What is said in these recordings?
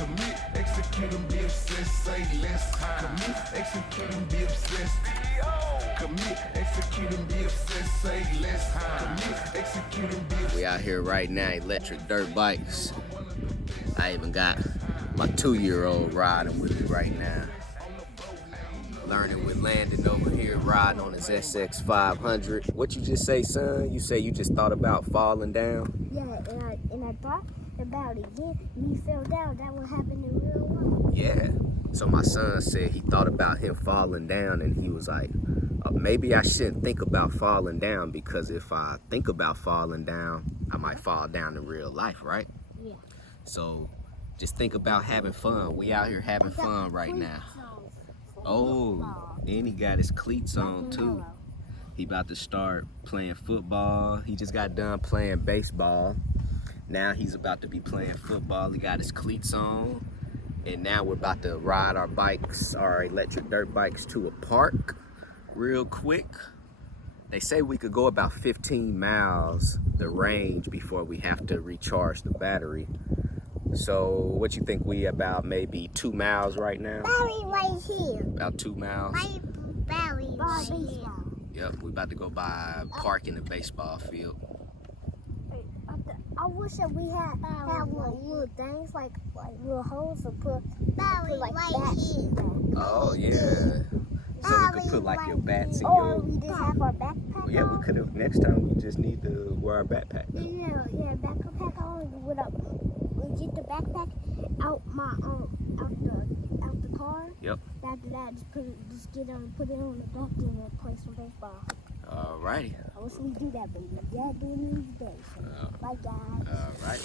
Commit, execute, and be obsessed. Say less. Commit, execute, and be obsessed. Commit, execute, and be obsessed. Say less. Commit, execute, and be obsessed. We out here right now, electric dirt bikes. I even got my 2-year-old riding with me right now. Learning with Landon over here, riding on his SX500. What you just say, son? You say you just thought about falling down? Yeah, and I thought about it. Then me fell down. That would happen in real life. Yeah. So my son said he thought about him falling down, and he was like, maybe I shouldn't think about falling down, because if I think about falling down, I might fall down in real life, right? Yeah. So just think about having fun. We out here having fun right now. Oh, and he got his cleats on too. He about to start playing football. He just got done playing baseball. Now he's about to be playing football. He got his cleats on. And now we're about to ride our bikes, our electric dirt bikes, to a park real quick. They say we could go about 15 miles, the range, before we have to recharge the battery. So what you think, we about maybe 2 miles right now? Barry right here. About 2 miles? Barry right here. Yep, we about to go by park in the baseball field. I wish that we had little things like little holes to put like bats in there. Oh yeah. So we could put like your bats in Or your... we just have our backpack Well, yeah, we could have. Next time we just need to wear our backpack. Yeah, backpack on. We get the backpack out the car. Yep. After that, just get on, put it on the back and play some baseball. Alrighty. I wish we do that, but my dad doing it today. So bye, guys. Alright.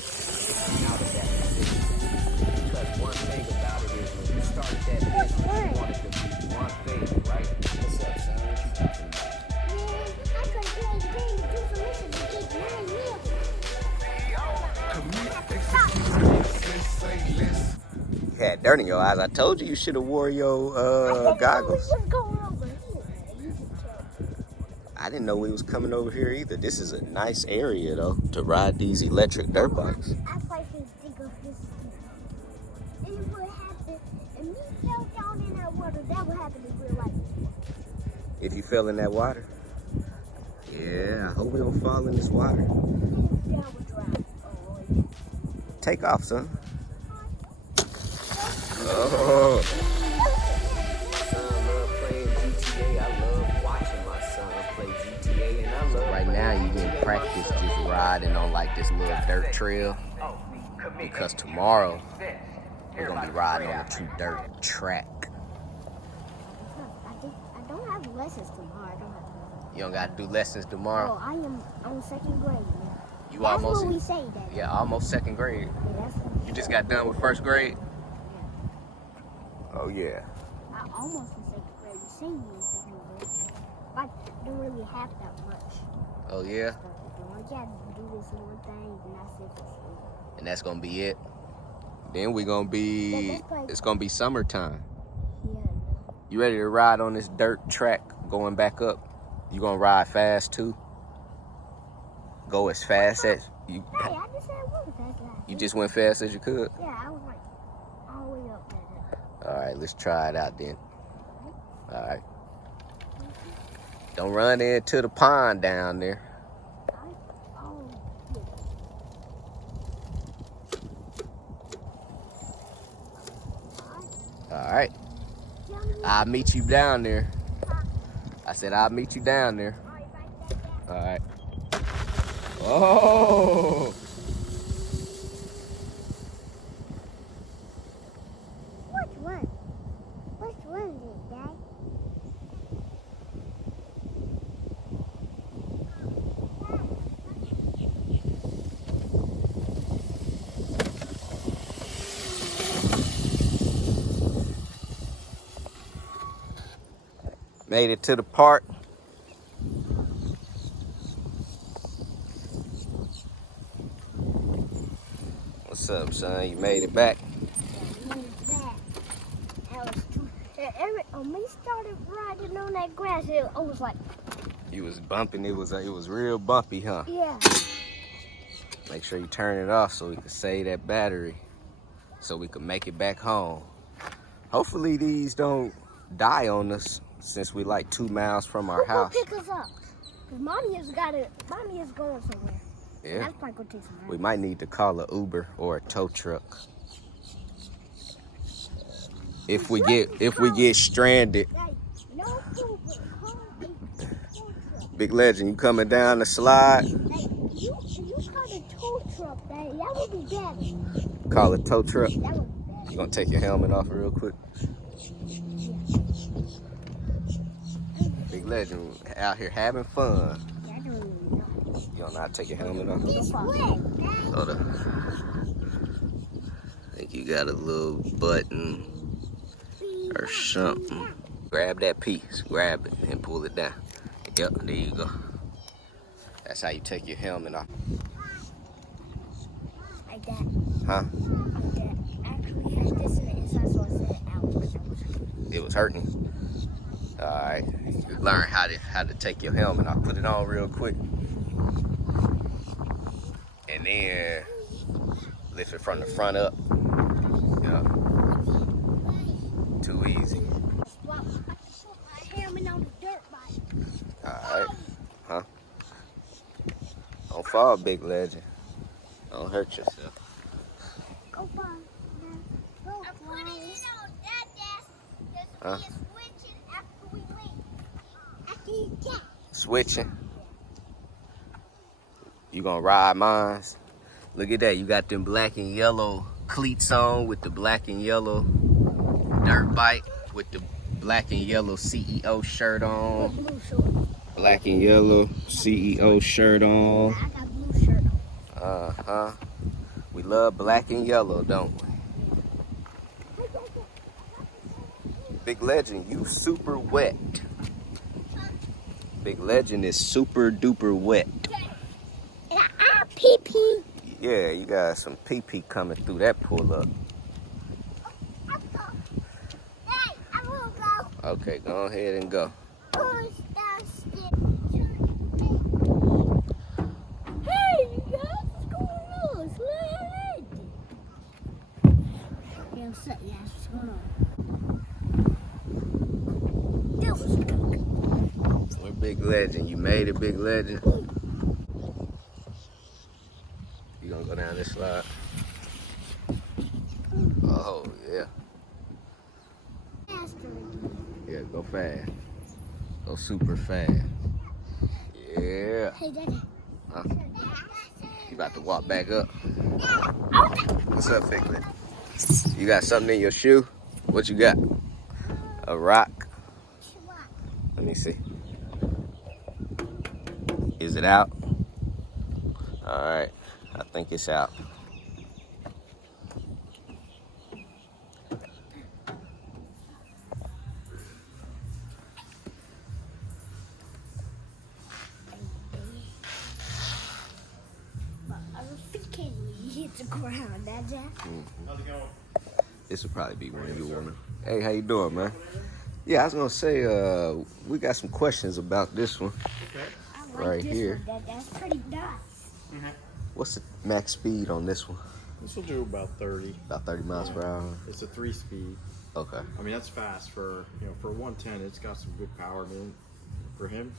Because one thing about it is, when you started that business, you wanted to be one thing, right? What's up, son? I could play games, do some missions, and get 9 meals. You had dirt in your eyes. I told you should have wore your goggles. I didn't know we was coming over here either. This is a nice area though to ride these electric dirt bikes. I like to think of this. And it would happen, and me fell down in that water, that would happen in real life. If you fell in that water? Yeah, I hope we don't fall in this water. That would drown. Oh, yeah. Take off, son. Oh. Son love playing GTA. I love watching my son play GTA, and I love. Right now, you can practice just riding on like this little dirt trail, because tomorrow we're gonna be riding on a true dirt track. I don't have lessons tomorrow. You don't got to do lessons tomorrow. Oh, I am on 2nd grade. You That's almost. what we say that. Yeah, almost 2nd grade. You just got done with 1st grade. Oh yeah. I almost in 2nd grade. We say you in 2nd grade. I don't really have that much. Oh yeah. I got to do this one thing, and that's it for school. And that's gonna be it. Then we're gonna be. It's gonna be summertime. Yeah. You ready to ride on this dirt track going back up? You gonna ride fast too? Go as fast as you. Hey, I just said one fast. You just went fast as you could? Yeah, I was like all the way up there. Alright, let's try it out then. Alright. Don't run into the pond down there. Alright. I'll meet you down there. I said I'll meet you down there. Alright. Oh! Which one? Which one is it, Dad? Made it to the park. What's up, son? You made it back? When we started riding on that grass, it was like... You was bumping. It was real bumpy, huh? Yeah. Make sure you turn it off so we can save that battery. so we can make it back home. Hopefully these don't die on us since we like 2 miles from our house. Who will pick us up? Cause mommy is going somewhere. Yeah. That's probably gonna take some time. We might need to call an Uber or a tow truck. If we get stranded. Like, no Uber, call a tow truck. Big Legend, you coming down the slide? Like, you call a tow truck, Daddy. That would be better. Call a tow truck. That would be better. You gonna take your helmet off real quick? Big Legend out here having fun. Yeah, I don't even know. You don't know how to take your helmet off? It's wet, Dad. Hold on. I think you got a little button or something. Grab that piece, grab it and pull it down. Yep, there you go. That's how you take your helmet off. Like that. Huh? Like that. Actually had this in the inside, so I said out. It was hurting you. All right, you learn how to take your helmet off. Put it on real quick, and then lift it from the front up. Yeah, too easy. Well, I put my helmet on the dirt bike. All right, huh? Don't fall, Big Legend. Don't hurt yourself. Go far. Go far. I put it in on that. Huh? Switching after we leave. After you get. Switching. You gonna ride mines? Look at that. You got them black and yellow cleats on with the black and yellow dirt bike with the black and yellow CEO shirt on. Blue short. Black and yellow CEO shirt on. I got blue shirt on. Uh-huh. We love black and yellow, don't we? Big Legend, you super wet. Big Legend is super duper wet. Pee pee. Yeah, you got some pee-pee coming through that pull-up. Hey, I will go. Okay, go ahead and go. Hey, you guys, what's going on? It's yeah, what's up, guys? What's going on? That was good. We're Big Legend. You made it, Big Legend. You gonna go down this slide? Oh, yeah. Faster again. Yeah, go fast. Go super fast. Yeah. Hey, Daddy. Huh? You about to walk back up? What's up, Big Legend? You got something in your shoe? What you got? A rock? Let me see. Is it out? All right. I think it's out. Hit the ground, that Jack. How's it going? This will probably be one you wanna. Hey, how you doing, man? Yeah, I was gonna say, we got some questions about this one. Okay. I like Right this here. One. That's pretty nice. What's the max speed on this one? This will do about 30. About 30 miles per hour. It's a 3-speed. Okay. I mean, that's fast for, for 110. It's got some good power in it for him.